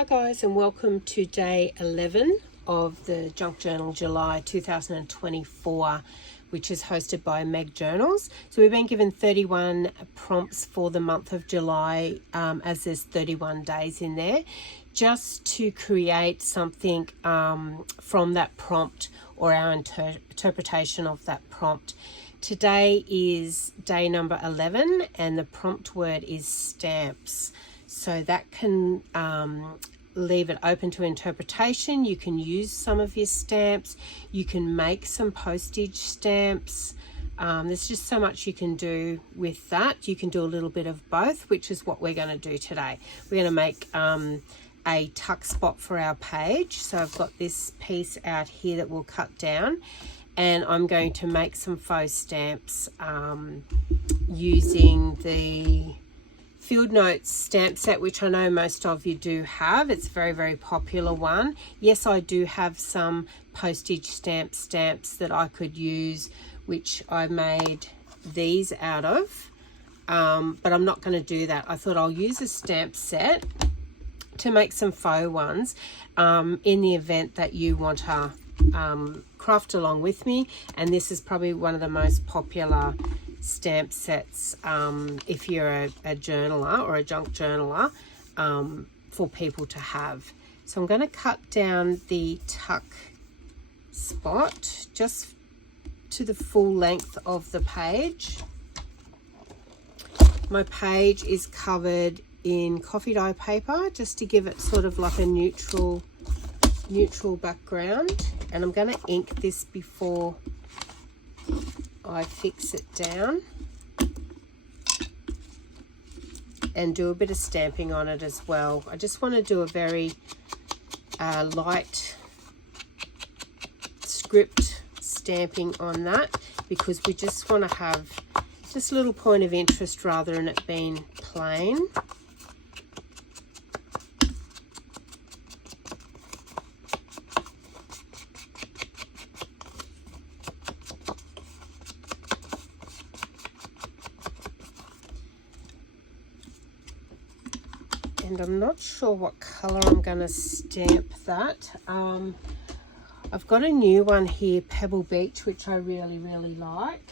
Hi guys, and welcome to day 11 of the Junk Journal July 2024, which is hosted by Meg Journals. So we've been given 31 prompts for the month of July, as there's 31 days in there, just to create something from that prompt or our interpretation of that prompt. Today is day number 11 and the prompt word is stamps. So that can leave it open to interpretation. You can use some of your stamps. You can make some postage stamps. There's just so much you can do with that. You can do a little bit of both, which is what we're going to do today. We're going to make a tuck spot for our page. So I've got this piece out here that we'll cut down, and I'm going to make some faux stamps using the Field Notes stamp set, which I know most of you do have. It's a very, very popular one. Yes, I do have some postage stamps that I could use, which I made these out of, but I'm not going to do that. I thought I'll use a stamp set to make some faux ones in the event that you want to craft along with me. And this is probably one of the most popular stamp sets if you're a journaler or a junk journaler, for people to have. So I'm going to cut down the tuck spot just to the full length of the page. My page is covered in coffee dye paper just to give it sort of like a neutral background, and I'm going to ink this before I fix it down and do a bit of stamping on it as well. I just want to do a very light script stamping on that, because we just want to have just a little point of interest rather than it being plain. And I'm not sure what color I'm going to stamp that. I've got a new one here, Pebble Beach, which I really, really like.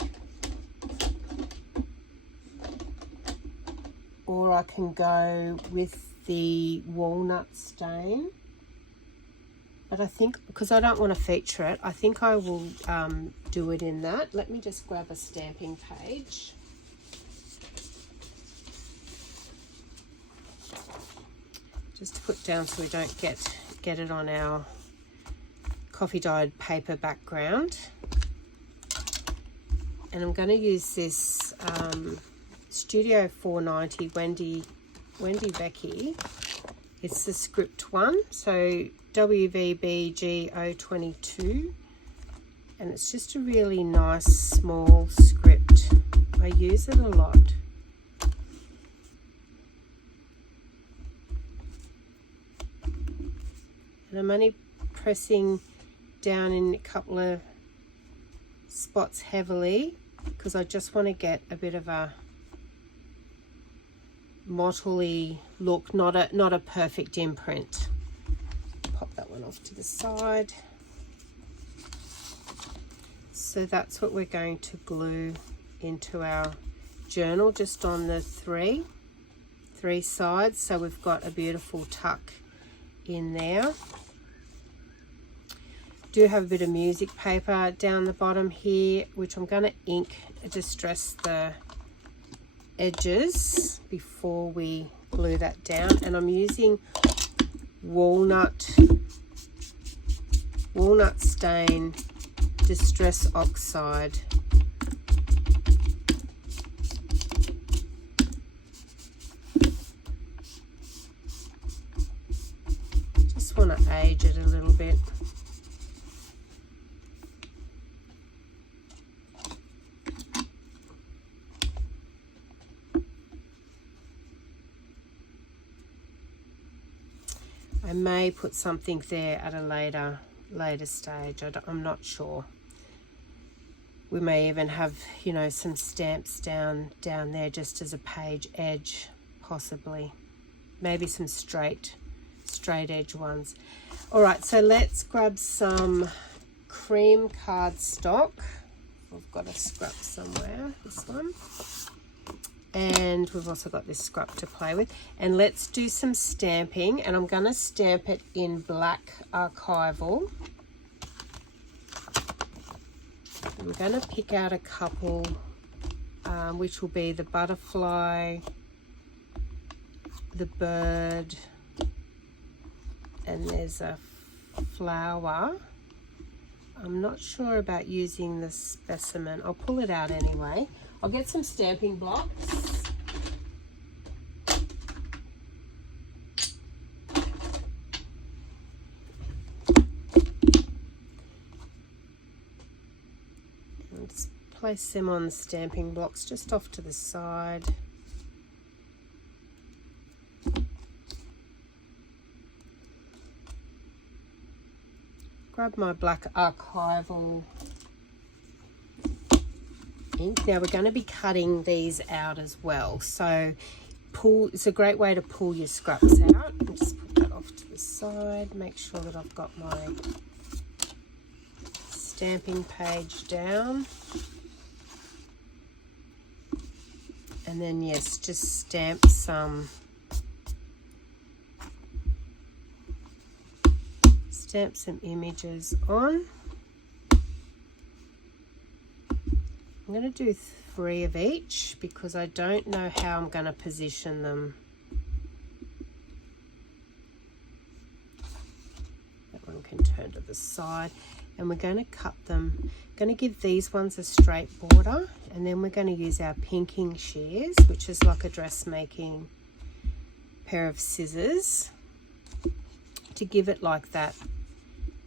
Or I can go with the walnut stain. But I think, because I don't want to feature it, I think I will do it in that. Let me just grab a stamping page. Just to put down so we don't get it on our coffee dyed paper background. And I'm going to use this Studio 490 Wendy Becky. It's the script one, so WVBG022, and it's just a really nice small script. I use it a lot. And I'm only pressing down in a couple of spots heavily because I just want to get a bit of a mottly look, not a perfect imprint. Pop that one off to the side. So that's what we're going to glue into our journal, just on the three sides. So we've got a beautiful tuck in there. Do have a bit of music paper down the bottom here, which I'm going to ink, distress the edges before we glue that down. And I'm using walnut stain distress oxide. Just want to age it a little bit. I may put something there at a later stage. I'm not sure. We may even have, you know, some stamps down there just as a page edge, possibly. Maybe some straight straight edge ones. All right, so let's grab some cream cardstock. We've got a scrap somewhere, this one. And we've also got this scrap to play with. And let's do some stamping, and I'm going to stamp it in black archival. I'm going to pick out a couple, which will be the butterfly, the bird, and there's a flower. I'm not sure about using the specimen. I'll pull it out anyway. I'll get some stamping blocks. And just place them on the stamping blocks just off to the side. Grab my black archival ink. Now we're going to be cutting these out as well, so it's a great way to pull your scraps out. I'll just put that off to the side, make sure that I've got my stamping page down, and then yes, just stamp some images on. I'm going to do 3 of each because I don't know how I'm going to position them. That one can turn to the side, and we're going to cut them. Going to give these ones a straight border, and then we're going to use our pinking shears, which is like a dressmaking pair of scissors, to give it like that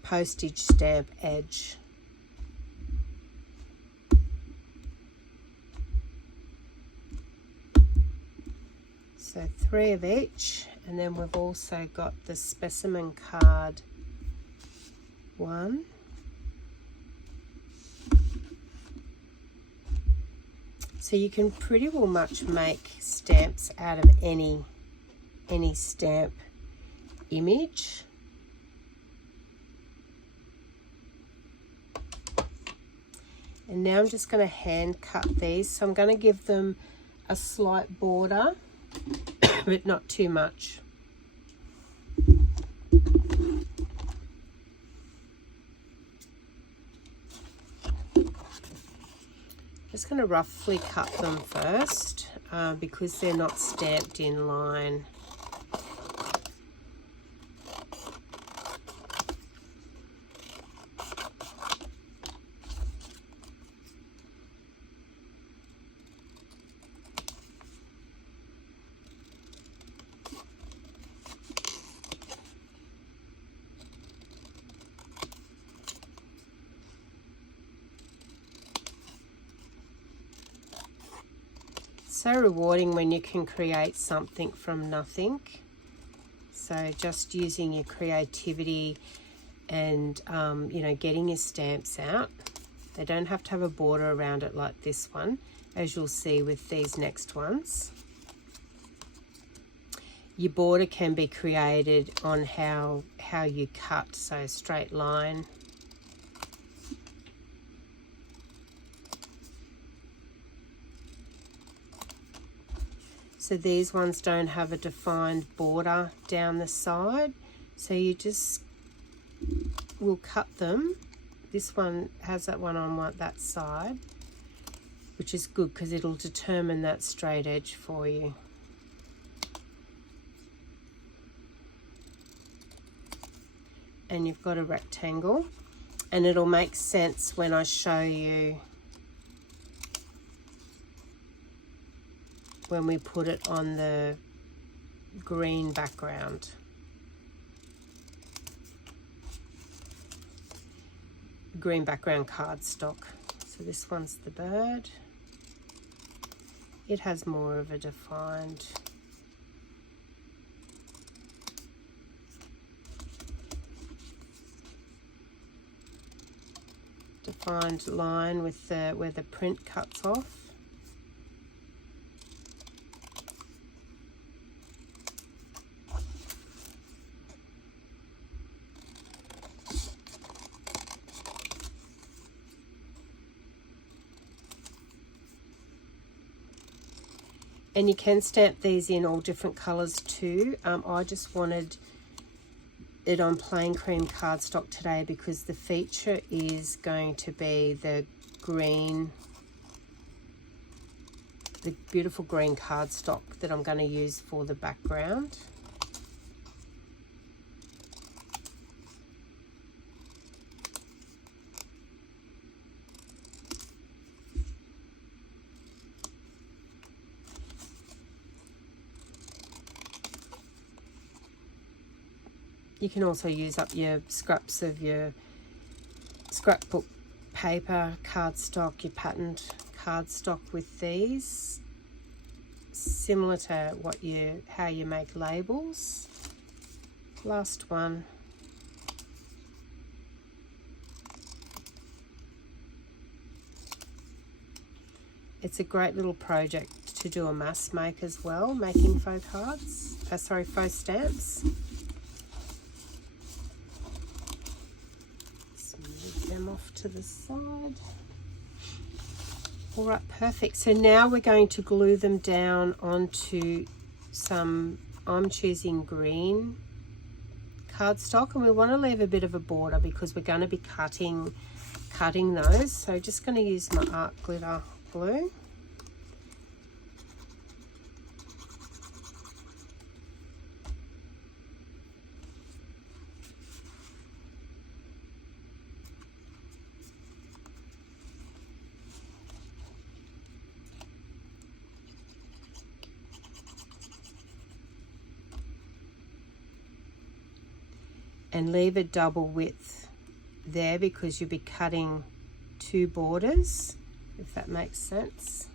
postage stamp edge. So 3 of each, and then we've also got the specimen card 1. So you can pretty well much make stamps out of any stamp image. And now I'm just going to hand cut these. So I'm going to give them a slight border, but not too much. Just going to roughly cut them first because they're not stamped in line. So rewarding when you can create something from nothing. So just using your creativity and you know, getting your stamps out. They don't have to have a border around it like this one, as you'll see with these next ones. Your border can be created on how you cut, so straight line. So these ones don't have a defined border down the side, so you just will cut them. This one has that one on that side, which is good because it'll determine that straight edge for you. And you've got a rectangle, and it'll make sense when I show you when we put it on the green background. Green background cardstock. So this one's the bird. It has more of a defined line with the where the print cuts off. And you can stamp these in all different colours too. I just wanted it on plain cream cardstock today because the feature is going to be the green, the beautiful green cardstock that I'm going to use for the background. You can also use up your scraps of your scrapbook paper, cardstock, your patterned cardstock with these, similar to how you make labels. Last one. It's a great little project to do a mass make as well, making faux cards, faux stamps. Them off to the side. All right, perfect. So now we're going to glue them down onto some, I'm choosing green cardstock, and we want to leave a bit of a border because we're going to be cutting those. So just going to use my art glitter glue. And leave a double width there because you'll be cutting two borders, if that makes sense.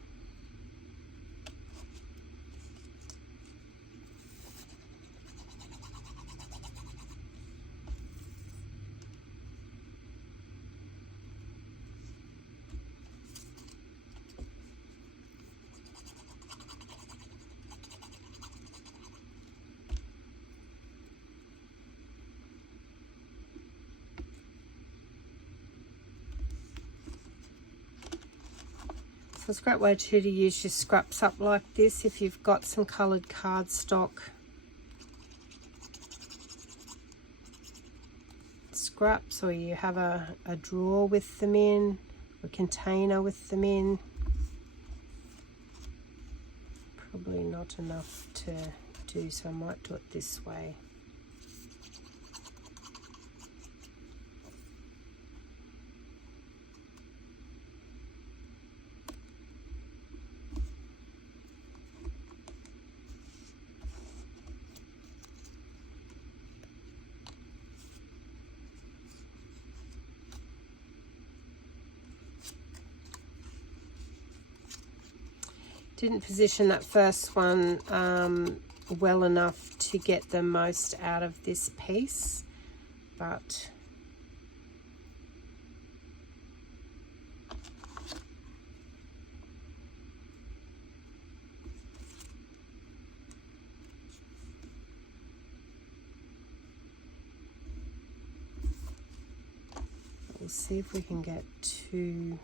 So it's a great way too to use your scraps up like this if you've got some coloured cardstock scraps, or you have a drawer with them in, a container with them in. Probably not enough to do, so I might do it this way. Didn't position that first one well enough to get the most out of this piece, but we'll see if we can get two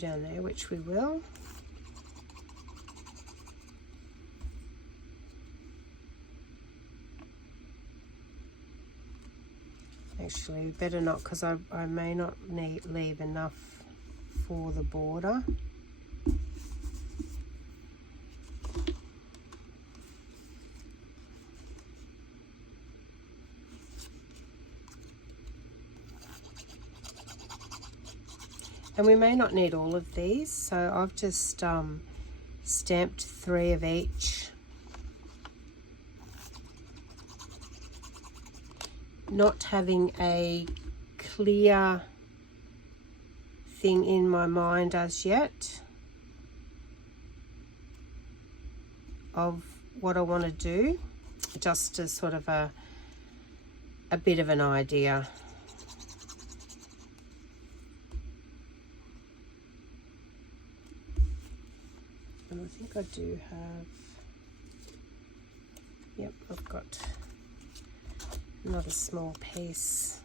down there, which we will. Actually, better not, because I may not leave enough for the border. And we may not need all of these, so I've just stamped 3 of each. Not having a clear thing in my mind as yet of what I want to do, just as sort of a bit of an idea. And I think I do have, yep, I've got another small piece.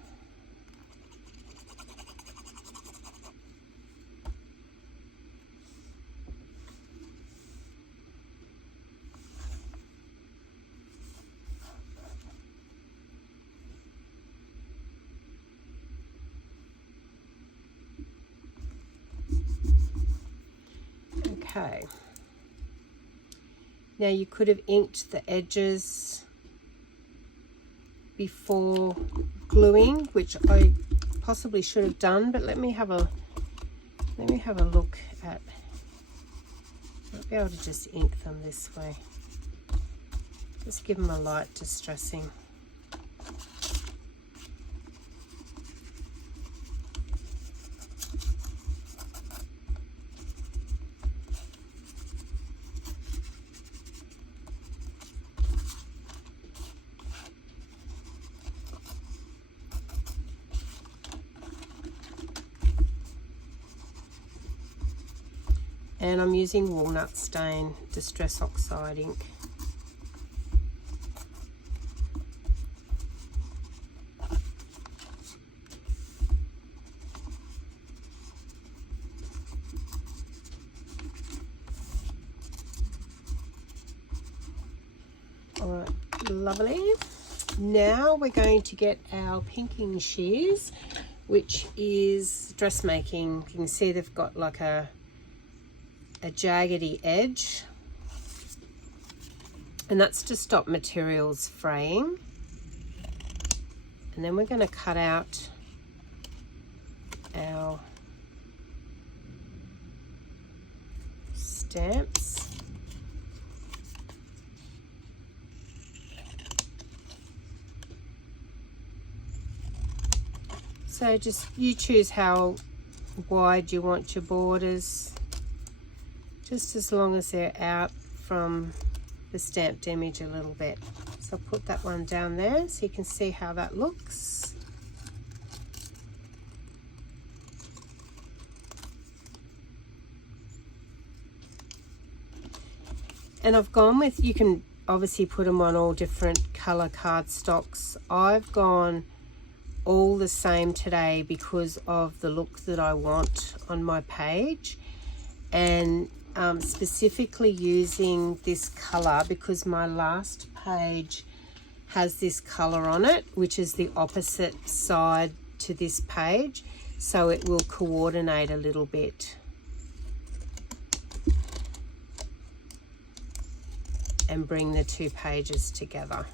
Okay. Now you could have inked the edges before gluing, which I possibly should have done, but let me have a look at, I'll be able to just ink them this way. Just give them a light distressing. And I'm using Walnut Stain Distress Oxide ink. Alright, lovely. Now we're going to get our pinking shears, which is dressmaking. You can see they've got like a jaggedy edge, and that's to stop materials fraying. And then we're going to cut out our stamps. So just you choose how wide you want your borders, just as long as they're out from the stamped image a little bit. So I'll put that one down there so you can see how that looks. And I've gone with, you can obviously put them on all different color cardstocks. I've gone all the same today because of the look that I want on my page, and specifically using this color because my last page has this color on it, which is the opposite side to this page, so it will coordinate a little bit and bring the two pages together.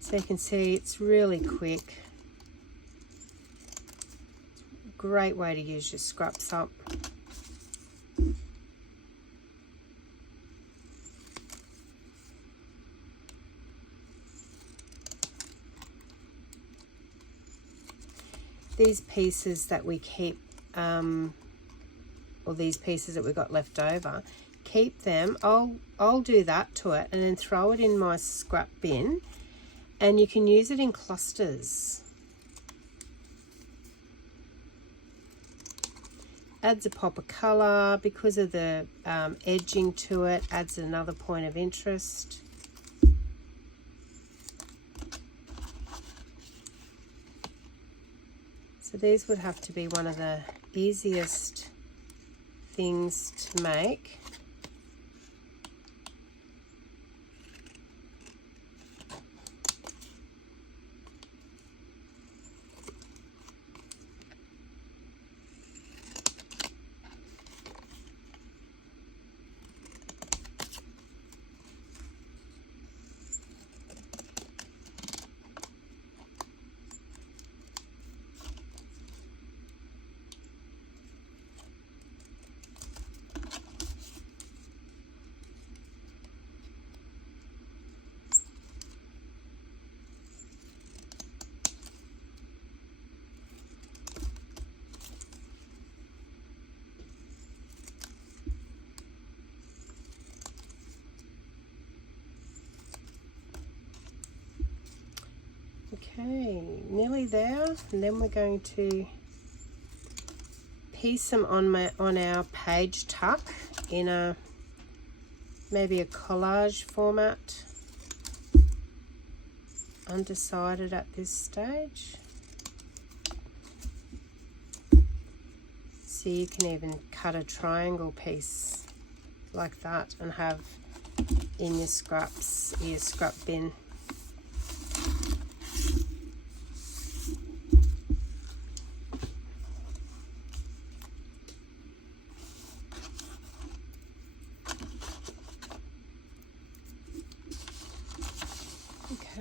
So you can see it's really quick. Great way to use your scraps up. These pieces that we keep, or these pieces that we got left over, keep them. I'll do that to it and then throw it in my scrap bin. And you can use it in clusters. Adds a pop of colour because of the edging to it, adds another point of interest. So these would have to be one of the easiest things to make. Okay, nearly there, and then we're going to piece them on our page tuck in maybe a collage format. Undecided at this stage. So you can even cut a triangle piece like that and have in your scraps, your scrap bin.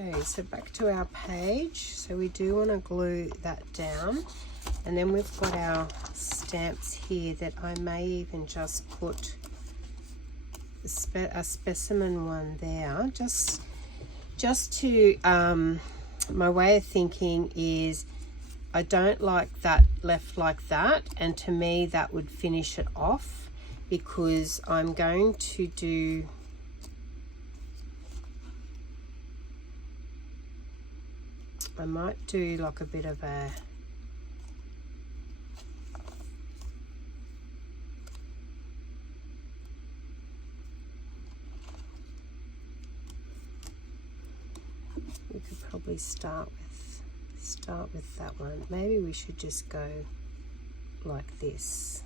Okay, so back to our page. So we do want to glue that down, and then we've got our stamps here that I may even just put a specimen one there, just to my way of thinking is I don't like that left like that, and to me that would finish it off, because I'm going to do I might do like a bit of a we could probably start with that one. Maybe we should just go like this.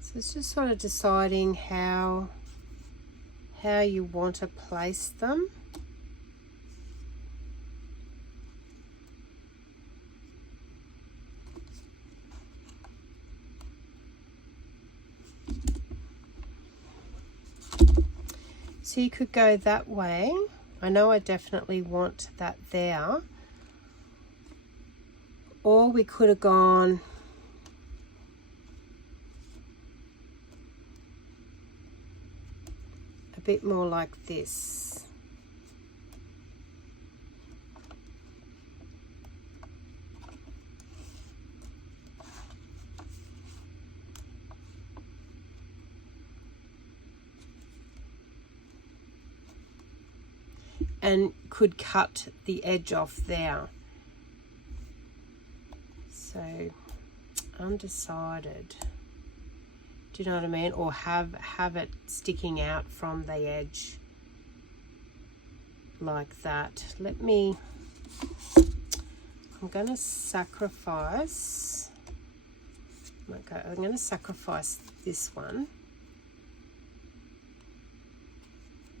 So it's just sort of deciding how you want to place them. So you could go that way. I know I definitely want that there. Or we could have gone a bit more like this. And could cut the edge off there. So undecided. Do you know what I mean? Or have it sticking out from the edge like that. I'm going to sacrifice. Okay, I'm going to sacrifice this one.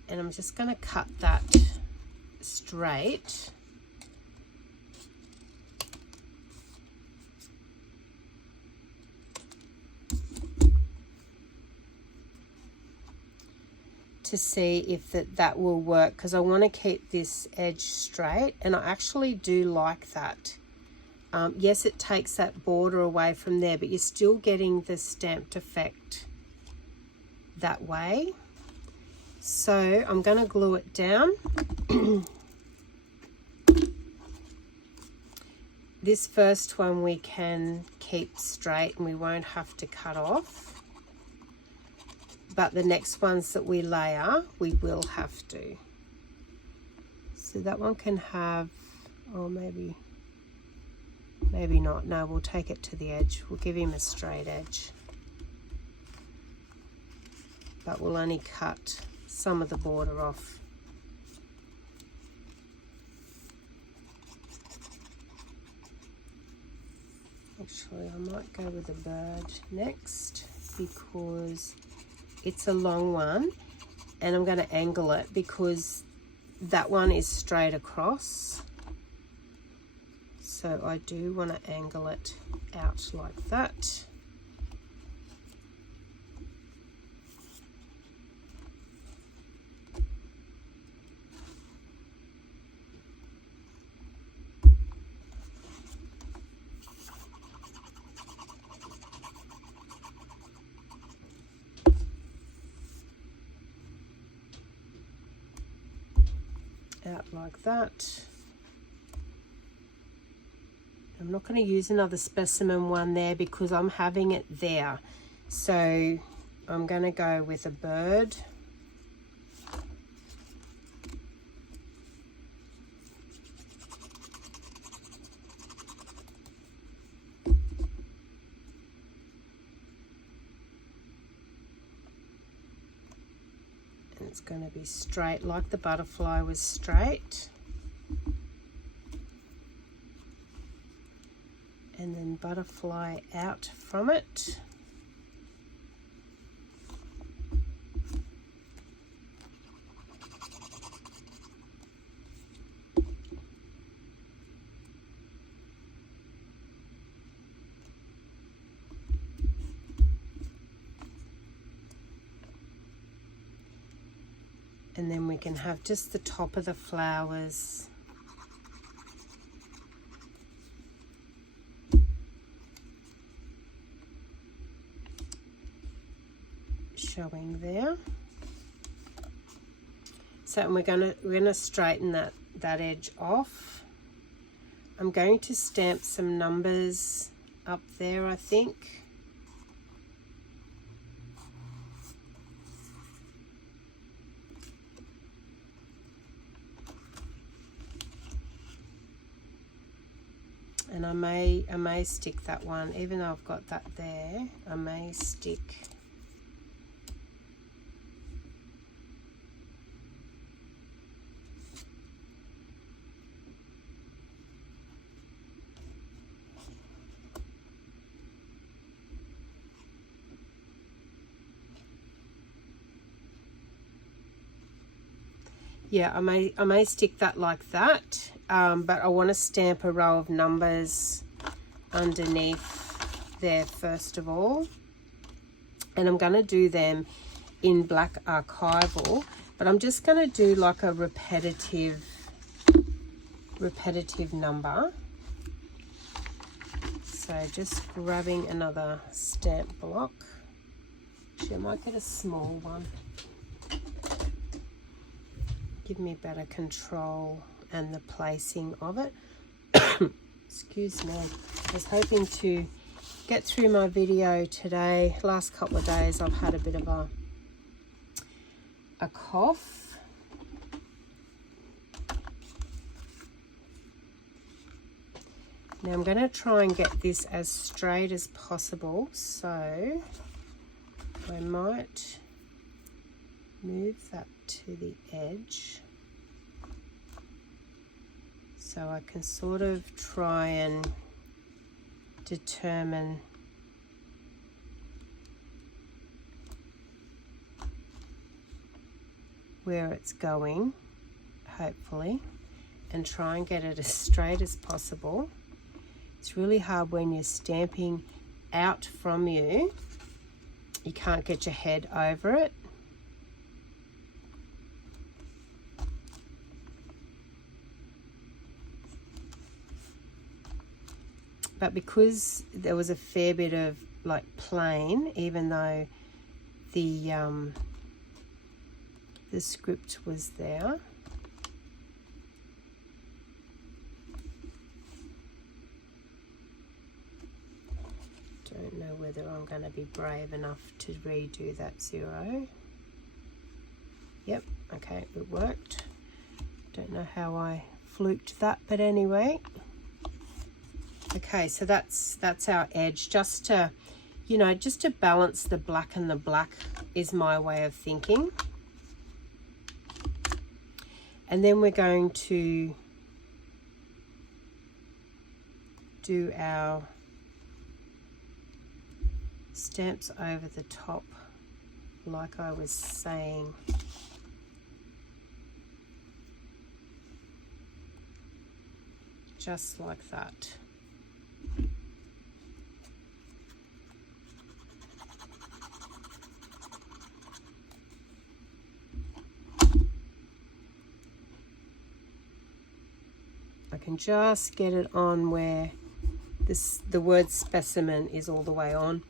And I'm just going to cut that straight. To see if that will work, because I want to keep this edge straight, and I actually do like that. Yes, it takes that border away from there, but you're still getting the stamped effect that way. So I'm going to glue it down. This first one we can keep straight and we won't have to cut off. But the next ones that we layer, we will have to. So that one can have, or maybe not. No, we'll take it to the edge. We'll give him a straight edge. But we'll only cut some of the border off. Actually, I might go with a bird next, because it's a long one and I'm going to angle it, because that one is straight across. So I do want to angle it out like that. Out like that. I'm not going to use another specimen one there because I'm having it there. So I'm going to go with a bird. it's going to be straight like the butterfly was straight. And then butterfly out from it. And then we can have just the top of the flowers showing there. So we're gonna straighten that edge off. I'm going to stamp some numbers up there, I think. And I may stick that one, even though I've got that there, I may stick I may stick that like that, but I want to stamp a row of numbers underneath there first of all, and I'm going to do them in black archival, but I'm just going to do like a repetitive number. So just grabbing another stamp block. Actually, I might get a small one. Give me better control and the placing of it. Excuse me. I was hoping to get through my video today. Last couple of days I've had a bit of a cough. Now I'm going to try and get this as straight as possible, so I might move that to the edge so I can sort of try and determine where it's going, hopefully, and try and get it as straight as possible. It's really hard when you're stamping out from you. You can't get your head over it. But because there was a fair bit of like plain, even though the script was there, don't know whether I'm going to be brave enough to redo that 0. Yep, okay, it worked. Don't know how I fluked that, but anyway. Okay, so that's our edge, just to, you know, just to balance the black and the black is my way of thinking. And then we're going to do our stamps over the top, like I was saying. Just like that. I can just get it on where the word specimen is all the way on.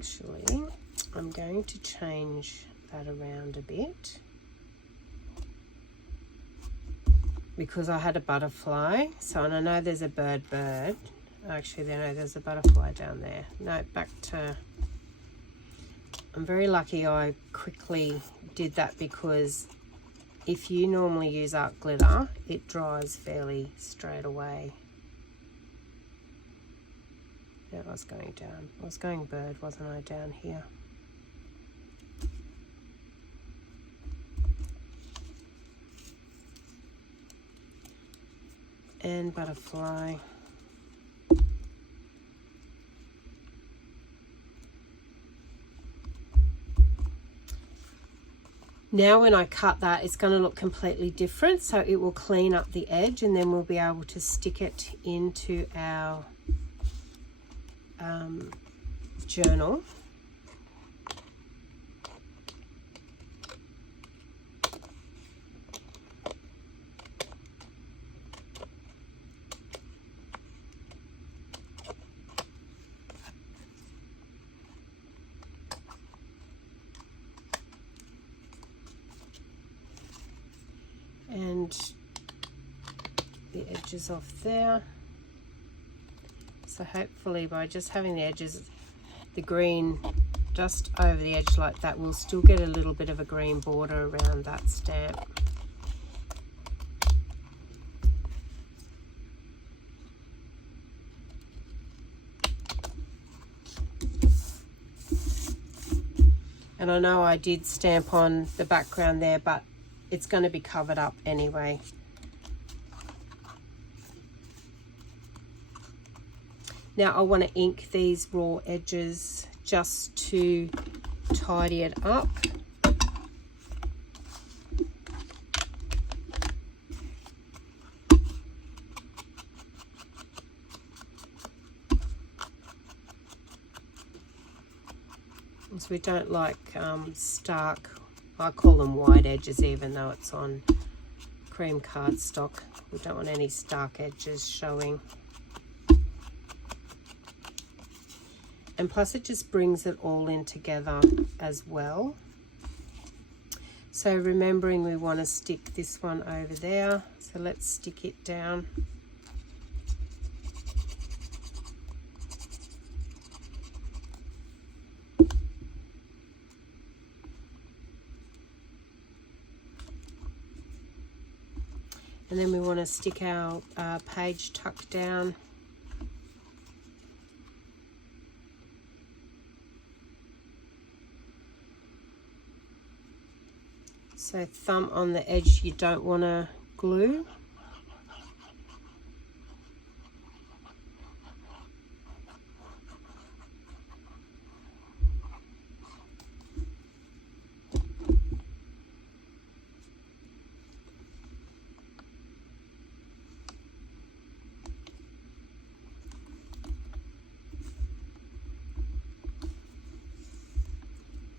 Actually, I'm going to change that around a bit. because I had a butterfly. So, and I know there's a bird. Actually, there's a butterfly down there. No, back to... I'm very lucky I quickly did that, because if you normally use art glitter, it dries fairly straight away. Yeah, I was going down. I was going bird, wasn't I, down here? And butterfly. Now when I cut that, it's going to look completely different, so it will clean up the edge, and then we'll be able to stick it into our journal. And the edges off there. So hopefully by just having the edges, the green just over the edge like that, we'll still get a little bit of a green border around that stamp. And I know I did stamp on the background there, but it's going to be covered up anyway. Now I want to ink these raw edges just to tidy it up. So we don't like stark, I call them wide edges, even though it's on cream cardstock. We don't want any stark edges showing. And plus it just brings it all in together as well. So remembering we want to stick this one over there. So let's stick it down. And then we want to stick our page tuck down. So thumb on the edge you don't want to glue.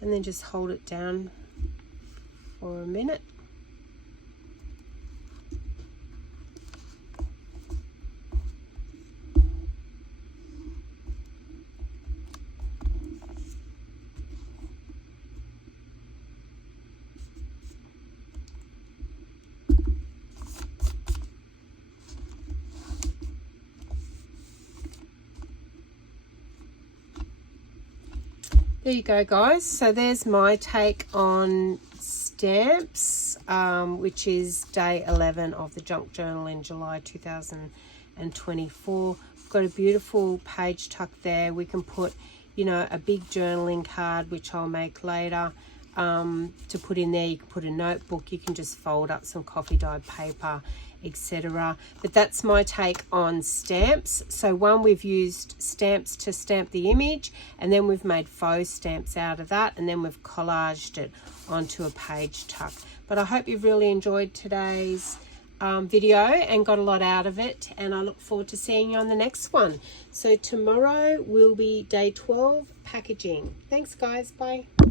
And then just hold it down for a minute. There you go, guys. So there's my take on stamps, which is day 11 of the Junk Journal in July 2024. We've got a beautiful page tuck there. We can put, you know, a big journaling card, which I'll make later, to put in there. You can put a notebook, you can just fold up some coffee dyed paper, etc. But that's my take on stamps. So one, we've used stamps to stamp the image, and then we've made faux stamps out of that, and then we've collaged it onto a page tuck. But I hope you've really enjoyed today's video and got a lot out of it, and I look forward to seeing you on the next one. So tomorrow will be day 12, packaging. Thanks guys, bye.